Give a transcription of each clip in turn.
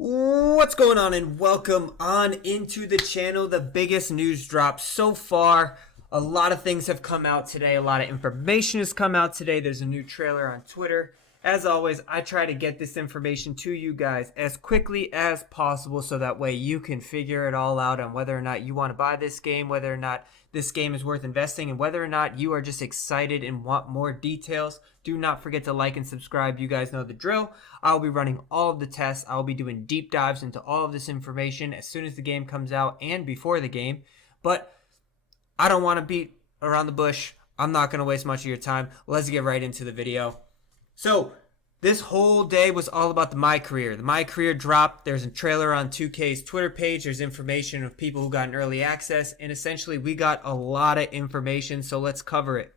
What's going on, and welcome on into the channel. The biggest news drop so far. A lot of things have come out today. A lot of information has come out today. There's a new trailer on Twitter. As always, I try to get this information to you guys as quickly as possible so that way you can figure it all out on whether or not you want to buy this game, whether or not this game is worth investing, and whether or not you are just excited and want more details. Do not forget to like and subscribe. You guys know the drill. I'll be running all of the tests. I'll be doing deep dives into all of this information as soon as the game comes out and before the game. But I don't want to beat around the bush. I'm not going to waste much of your time. Let's get right into the video. So this whole day was all about the My Career. The My Career dropped. There's a trailer on 2K's Twitter page. There's information of people who got an early access. And essentially, we got a lot of information, so let's cover it.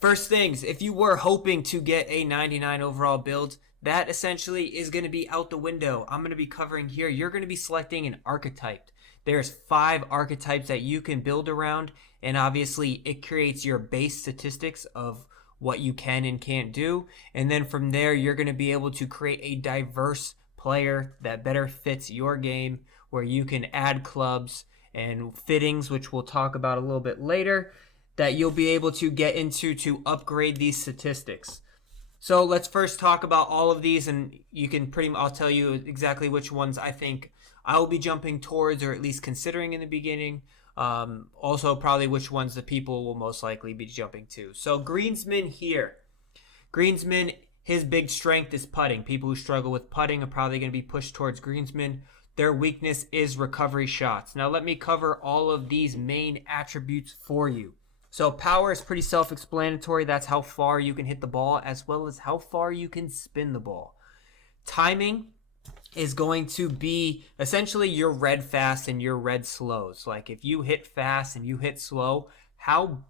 First things, if you were hoping to get a 99 overall build, that essentially is going to be out the window. I'm going to be covering here. You're going to be selecting an archetype. There's 5 archetypes that you can build around, and obviously it creates your base statistics of what you can and can't do. And then from there, you're going to be able to create a diverse player that better fits your game, where you can add clubs and fittings, which we'll talk about a little bit later, that you'll be able to get into to upgrade these statistics. So let's first talk about all of these, and you can I'll tell you exactly which ones I think I will be jumping towards, or at least considering in the beginning. Also, probably which ones the people will most likely be jumping to. So Greensman here. Greensman, his big strength is putting. People who struggle with putting are probably going to be pushed towards Greensman. Their weakness is recovery shots. Now let me cover all of these main attributes for you. So power is pretty self-explanatory. That's how far you can hit the ball, as well as how far you can spin the ball. Timing is going to be essentially your red fast and your red slows. Like if you hit fast and you hit slow, how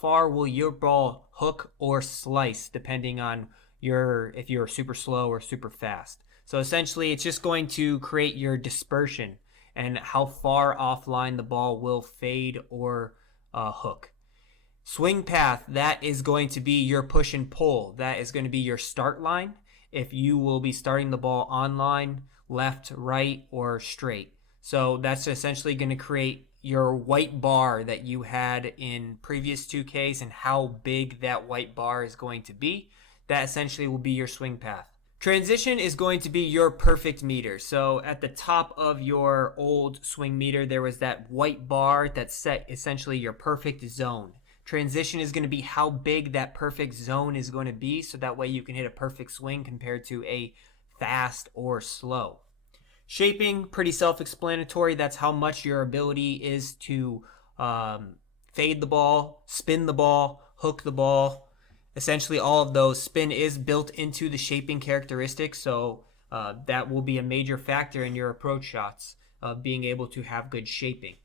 far will your ball hook or slice depending on if you're super slow or super fast. So essentially it's just going to create your dispersion and how far offline the ball will fade or hook. Swing path, that is going to be your push and pull. That is going to be your start line. If you will be starting the ball online, left, right, or straight. So that's essentially going to create your white bar that you had in previous 2Ks and how big that white bar is going to be. That essentially will be your swing path. Transition is going to be your perfect meter. So at the top of your old swing meter, there was that white bar that set essentially your perfect zone. Transition is going to be how big that perfect zone is going to be, so that way you can hit a perfect swing compared to a fast or slow. Shaping, pretty self-explanatory. That's how much your ability is to fade the ball, spin the ball, hook the ball. Essentially all of those. Spin is built into the shaping characteristics, so that will be a major factor in your approach shots of being able to have good shaping.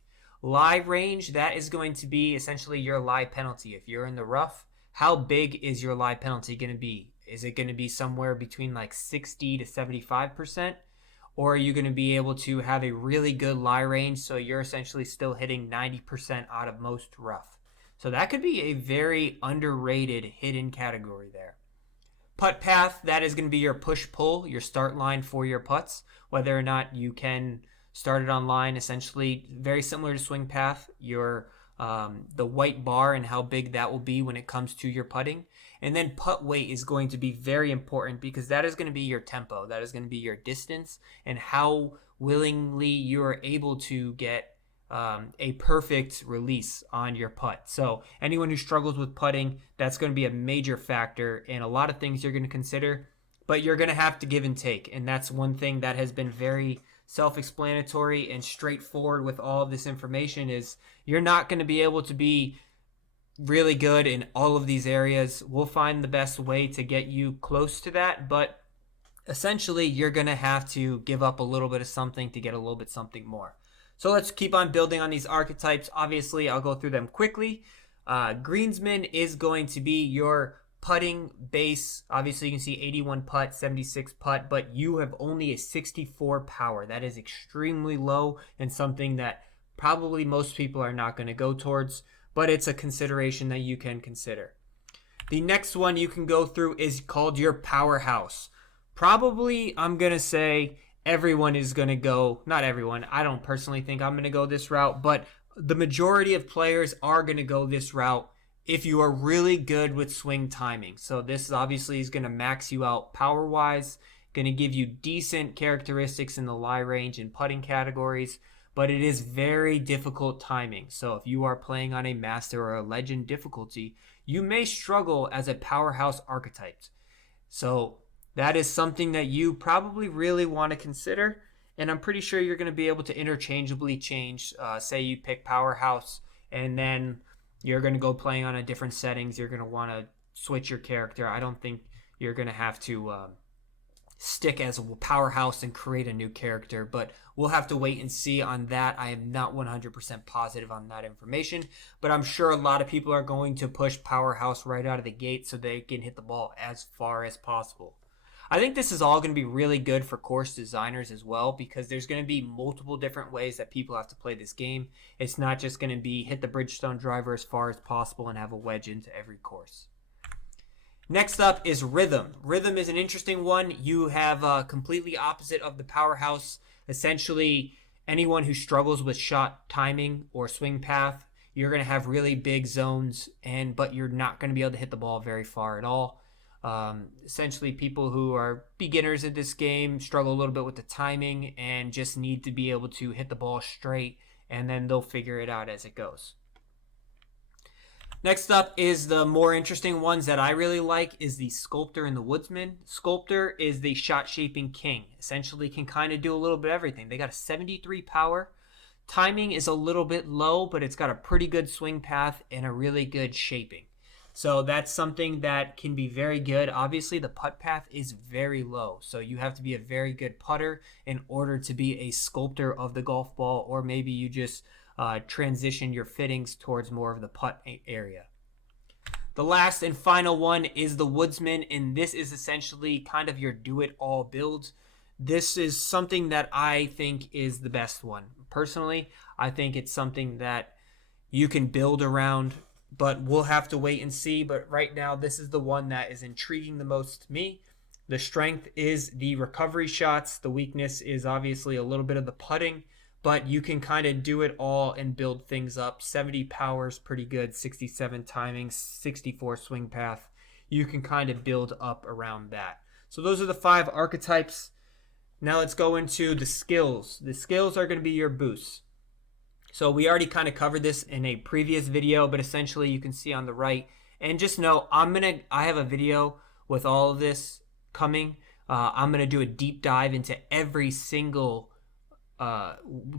Lie range, that is going to be essentially your lie penalty. If you're in the rough, how big is your lie penalty going to be? Is it going to be somewhere between like 60 to 75%? Or are you going to be able to have a really good lie range so you're essentially still hitting 90% out of most rough? So that could be a very underrated hidden category there. Putt path, that is going to be your push-pull, your start line for your putts. Whether or not you can start it online, essentially very similar to swing path, your the white bar and how big that will be when it comes to your putting. And then putt weight is going to be very important, because that is going to be your tempo. That is going to be your distance and how willingly you are able to get a perfect release on your putt. So anyone who struggles with putting, that's going to be a major factor in a lot of things you're going to consider, but you're going to have to give and take. And that's one thing that has been very self-explanatory and straightforward with all of this information, is you're not going to be able to be really good in all of these areas. We'll find the best way to get you close to that, but essentially you're going to have to give up a little bit of something to get a little bit something more. So let's keep on building on these archetypes. Obviously, I'll go through them quickly. Greensman is going to be your putting base. Obviously, you can see 81 putt, 76 putt, but you have only a 64 power. That is extremely low and something that probably most people are not going to go towards, but it's a consideration that you can consider. The next one you can go through is called your Powerhouse. Probably, I'm going to say, everyone is going to go, not everyone, I don't personally think I'm going to go this route, but the majority of players are going to go this route if you are really good with swing timing. So this obviously is going to max you out power wise, going to give you decent characteristics in the lie range and putting categories, but it is very difficult timing. So if you are playing on a master or a legend difficulty, you may struggle as a powerhouse archetype. So that is something that you probably really want to consider. And I'm pretty sure you're going to be able to interchangeably change. Say you pick Powerhouse and then you're going to go playing on a different settings. You're going to want to switch your character. I don't think you're going to have to stick as a Powerhouse and create a new character. But we'll have to wait and see on that. I am not 100% positive on that information. But I'm sure a lot of people are going to push Powerhouse right out of the gate so they can hit the ball as far as possible. I think this is all going to be really good for course designers as well, because there's going to be multiple different ways that people have to play this game. It's not just going to be hit the Bridgestone driver as far as possible and have a wedge into every course. Next up is Rhythm. Rhythm is an interesting one. You have completely opposite of the Powerhouse. Essentially, anyone who struggles with shot timing or swing path, you're going to have really big zones, but you're not going to be able to hit the ball very far at all. Essentially, people who are beginners at this game struggle a little bit with the timing and just need to be able to hit the ball straight, and then they'll figure it out as it goes. Next up is the more interesting ones that I really like is the Sculptor and the Woodsman. Sculptor is the shot shaping king. Essentially can kind of do a little bit of everything. They got a 73 power. Timing is a little bit low, but it's got a pretty good swing path and a really good shaping. So that's something that can be very good. Obviously, the putt path is very low. So you have to be a very good putter in order to be a sculptor of the golf ball, or maybe you just transition your fittings towards more of the putt area. The last and final one is the Woodsman, and this is essentially kind of your do-it-all build. This is something that I think is the best one. Personally, I think it's something that you can build around, but we'll have to wait and see. But right now, this is the one that is intriguing the most to me. The strength is the recovery shots. The weakness is obviously a little bit of the putting, but you can kind of do it all and build things up. 70 power is pretty good, 67 timing, 64 swing path. You can kind of build up around that. So those are the 5 archetypes. Now let's go into the skills. The skills are going to be your boosts. So we already kind of covered this in a previous video, but essentially you can see on the right. And just know, I have a video with all of this coming. I'm going to do a deep dive into every single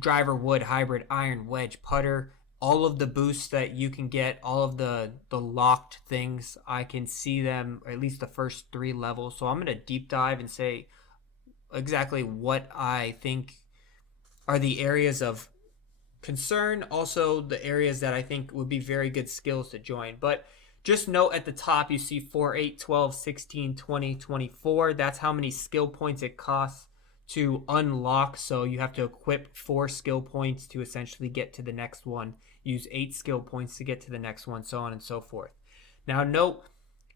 driver, wood, hybrid, iron, wedge, putter, all of the boosts that you can get, all of the locked things. I can see them, or at least the first 3 levels. So I'm going to deep dive and say exactly what I think are the areas of concern, also the areas that I think would be very good skills to join. But just note at the top you see 4, 8, 12, 16, 20, 24. That's how many skill points it costs to unlock. So you have to equip 4 skill points to essentially get to the next one, use 8 skill points to get to the next one, so on and so forth. Now note,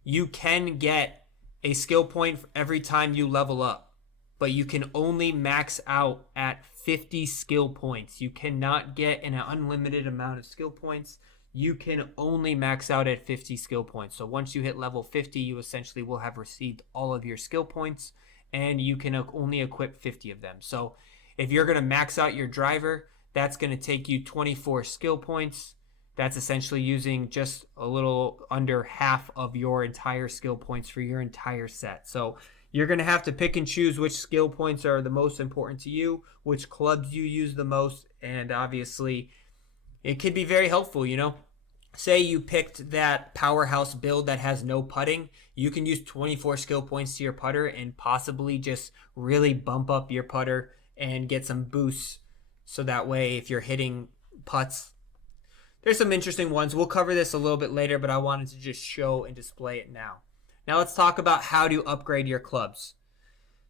you can get a skill point every time you level up, but you can only max out at 50 skill points. You cannot get an unlimited amount of skill points. You can only max out at 50 skill points. So once you hit level 50, you essentially will have received all of your skill points, and you can only equip 50 of them. So if you're going to max out your driver, that's going to take you 24 skill points. That's essentially using just a little under half of your entire skill points for your entire set. So you're going to have to pick and choose which skill points are the most important to you, which clubs you use the most, and obviously it could be very helpful, you know. Say you picked that Powerhouse build that has no putting, you can use 24 skill points to your putter and possibly just really bump up your putter and get some boosts, so that way if you're hitting putts, there's some interesting ones. We'll cover this a little bit later, but I wanted to just show and display it now. Now let's talk about how to upgrade your clubs.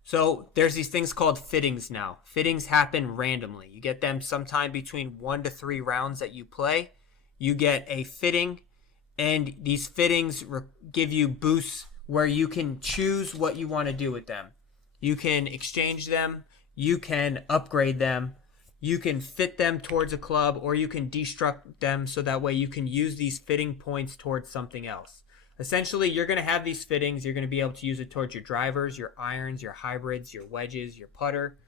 So there's these things called fittings now. Fittings happen randomly. You get them sometime between 1 to 3 rounds that you play. You get a fitting, and these fittings give you boosts where you can choose what you want to do with them. You can exchange them you can upgrade them. You can fit them towards a club, or you can destruct them so that way you can use these fitting points towards something else. Essentially, you're going to have these fittings. You're going to be able to use it towards your drivers, your irons, your hybrids, your wedges, your putter.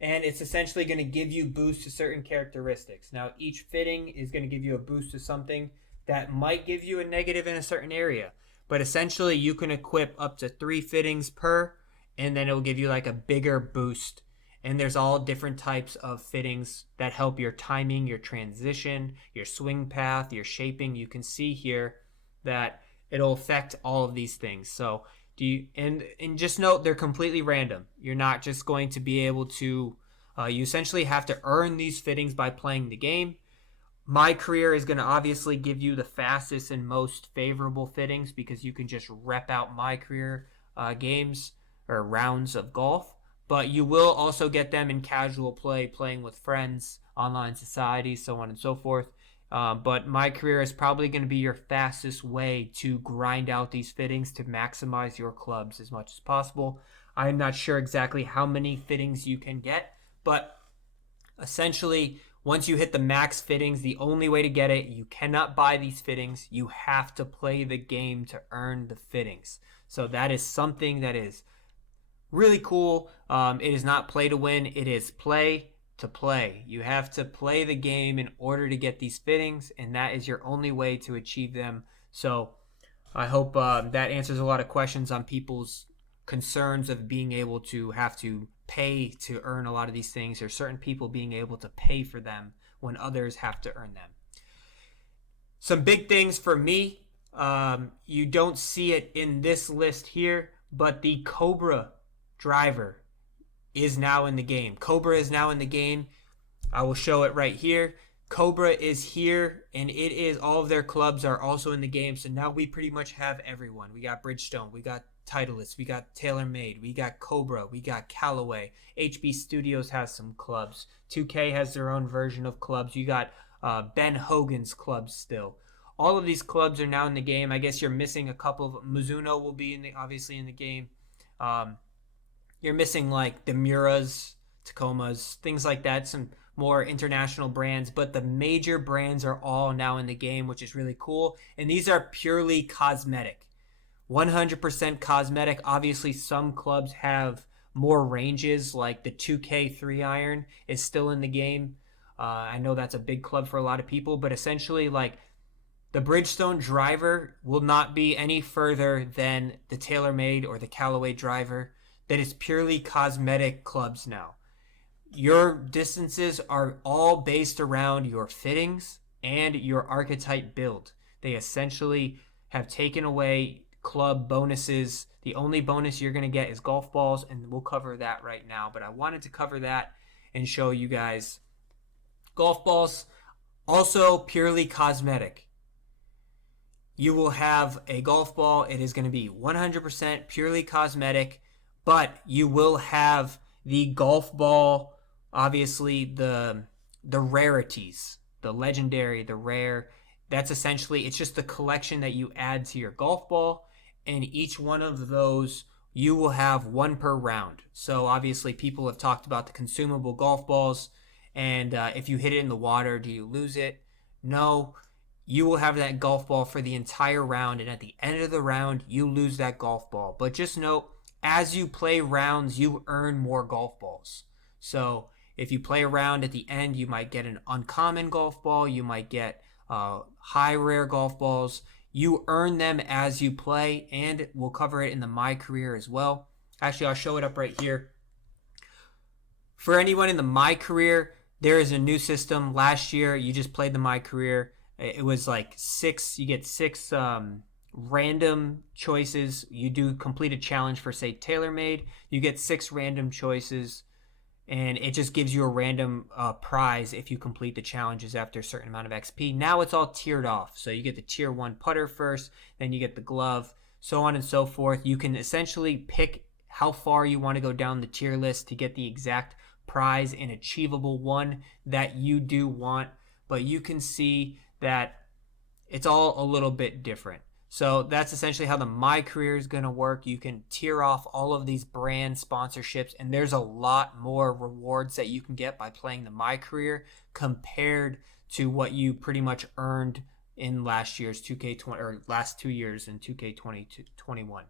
And it's essentially going to give you boosts to certain characteristics. Now, each fitting is going to give you a boost to something that might give you a negative in a certain area. But essentially, you can equip up to 3 fittings per, and then it will give you like a bigger boost. And there's all different types of fittings that help your timing, your transition, your swing path, your shaping. You can see here that it'll affect all of these things. So and just note, they're completely random. You're not just going to be able to you essentially have to earn these fittings by playing the game. My Career is going to obviously give you the fastest and most favorable fittings because you can just rep out My Career games or rounds of golf. But you will also get them in casual play, playing with friends, online societies, so on and so forth. But My Career is probably going to be your fastest way to grind out these fittings to maximize your clubs as much as possible. I'm not sure exactly how many fittings you can get, but essentially, once you hit the max fittings, the only way to get it, you cannot buy these fittings. You have to play the game to earn the fittings. So that is something that is really cool. It is not play to win. It is play to play. You have to play the game in order to get these fittings, and that is your only way to achieve them. So I hope that answers a lot of questions on people's concerns of being able to have to pay to earn a lot of these things, or certain people being able to pay for them when others have to earn them. Some big things for me. You don't see it in this list here, but the Cobra driver is now in the game. Cobra is now in the game. I will show it right here. Cobra is here, and it is, all of their clubs are also in the game. So now we pretty much have everyone. We got Bridgestone, we got Titleist, we got TaylorMade, we got Cobra, we got Callaway. HB Studios has some clubs. 2K has their own version of clubs. You got Ben Hogan's clubs still. All of these clubs are now in the game. I guess you're missing a couple of. Mizuno will be obviously in the game. You're missing like the Muras, Tacomas, things like that, some more international brands, but the major brands are all now in the game, which is really cool. And these are purely cosmetic. 100% cosmetic. Obviously, some clubs have more ranges, like the 2K 3-iron is still in the game. I know that's a big club for a lot of people, but essentially, like, the Bridgestone driver will not be any further than the TaylorMade or the Callaway driver. That is purely cosmetic clubs now. Your distances are all based around your fittings and your archetype build. They essentially have taken away club bonuses. The only bonus you're going to get is golf balls, and we'll cover that right now. But I wanted to cover that and show you guys golf balls, also purely cosmetic. You will have a golf ball. It is going to be 100% purely cosmetic. But you will have the golf ball, obviously the rarities, the legendary, the rare. That's essentially, it's just the collection that you add to your golf ball. And each one of those, you will have one per round. So obviously people have talked about the consumable golf balls. And if you hit it in the water, do you lose it? No. You will have that golf ball for the entire round. And at the end of the round, you lose that golf ball. But just note, as you play rounds, you earn more golf balls. So if you play a round at the end, you might get an uncommon golf ball. You might get high rare golf balls. You earn them as you play, and we'll cover it in the My Career as well. Actually, I'll show it up right here. For anyone in the My Career, there is a new system. Last year, you just played the My Career. It was like 6, you get 6 random choices. You do complete a challenge for, say, TaylorMade, you get 6 random choices, and it just gives you a random prize if you complete the challenges after a certain amount of XP. Now it's all tiered off. So you get the tier 1 putter first, then you get the glove, so on and so forth. You can essentially pick how far you want to go down the tier list to get the exact prize and achievable one that you do want. But you can see that it's all a little bit different. So that's essentially how the My Career is going to work. You can tier off all of these brand sponsorships, and there's a lot more rewards that you can get by playing the My Career compared to what you pretty much earned in last year's 2K20 or last 2 years in 2K21.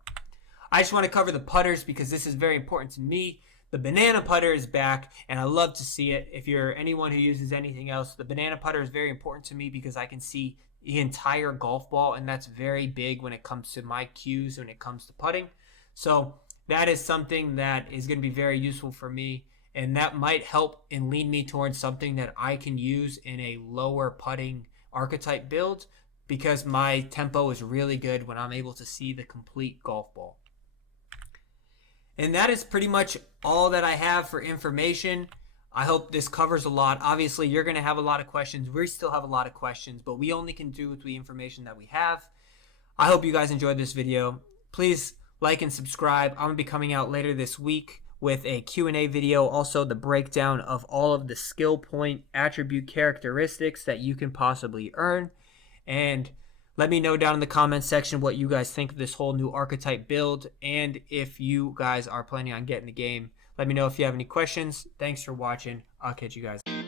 I just want to cover the putters because this is very important to me. The banana putter is back, and I love to see it. If you're anyone who uses anything else, the banana putter is very important to me because I can see the entire golf ball, and that's very big when it comes to my cues when it comes to putting. So that is something that is going to be very useful for me, and that might help and lead me towards something that I can use in a lower putting archetype build because my tempo is really good when I'm able to see the complete golf ball. And that is pretty much all that I have for information. I hope this covers a lot. Obviously, you're going to have a lot of questions. We still have a lot of questions, but we only can do with the information that we have. I hope you guys enjoyed this video. Please like and subscribe. I'm going to be coming out later this week with a Q&A video, also the breakdown of all of the skill point attribute characteristics that you can possibly earn. And let me know down in the comments section what you guys think of this whole new archetype build, and if you guys are planning on getting the game. Let me know if you have any questions. Thanks for watching. I'll catch you guys.